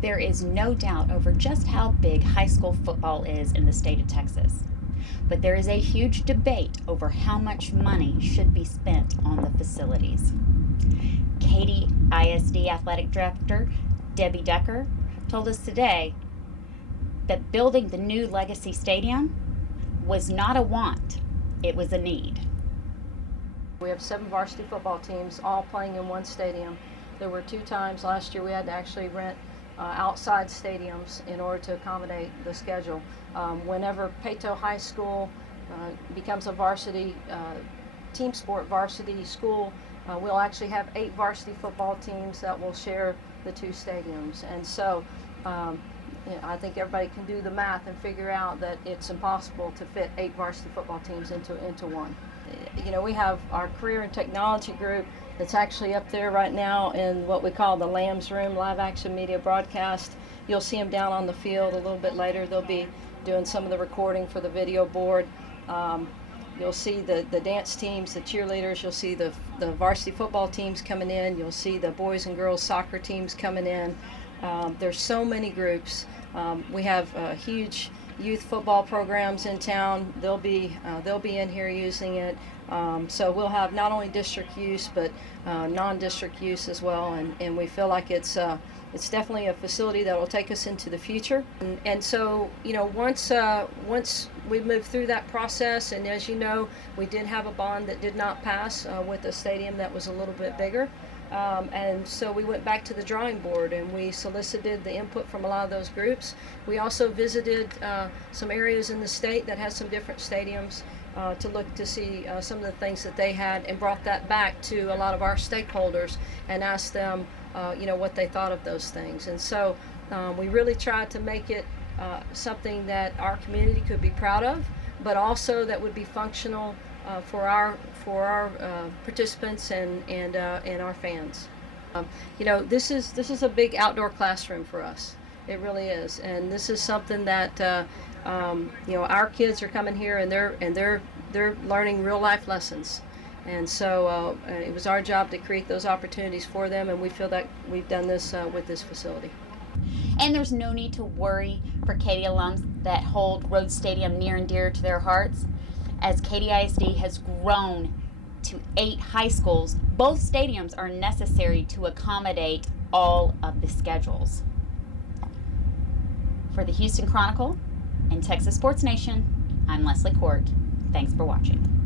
There is no doubt over just how big high school football is in the state of Texas. But there is a huge debate over how much money should be spent on the facilities. Katy ISD Athletic Director Debbie Decker told us today that building the new Legacy Stadium was not a want, it was a need. We have 7 varsity football teams all playing in one stadium. There were 2 times last year we had to actually rent outside stadiums in order to accommodate the schedule. Whenever Paetow High School becomes a varsity team sport varsity school, we'll actually have 8 varsity football teams that will share the 2 stadiums. And so I think everybody can do the math and figure out that it's impossible to fit 8 varsity football teams into one. You know, we have our career and technology group that's actually up there right now in what we call the Lambs Room, live action media broadcast. You'll see them down on the field a little bit later. They'll be doing some of the recording for the video board. You'll see the dance teams, the cheerleaders. You'll see the varsity football teams coming in. You'll see the boys and girls soccer teams coming in. There's so many groups. We have huge youth football programs in town. They'll be in here using it. So we'll have not only district use but non-district use as well. And we feel like it's definitely a facility that will take us into the future. And so, you know, once we move through that process, and as you know, we did have a bond that did not pass with a stadium that was a little bit bigger. And so we went back to the drawing board and we solicited the input from a lot of those groups. We also visited some areas in the state that has some different stadiums to look to see some of the things that they had, and brought that back to a lot of our stakeholders and asked them you know, what they thought of those things. And so we really tried to make it something that our community could be proud of, but also that would be functional for our participants and our fans. You know, this is a big outdoor classroom for us. It really is, and this is something that you know, our kids are coming here and they're learning real life lessons. And so it was our job to create those opportunities for them, and we feel that we've done this with this facility. And there's no need to worry for Katy alums that hold Rhodes Stadium near and dear to their hearts. As Katy ISD has grown to 8 high schools, both stadiums are necessary to accommodate all of the schedules. For the Houston Chronicle and Texas Sports Nation, I'm Leslie Court. Thanks for watching.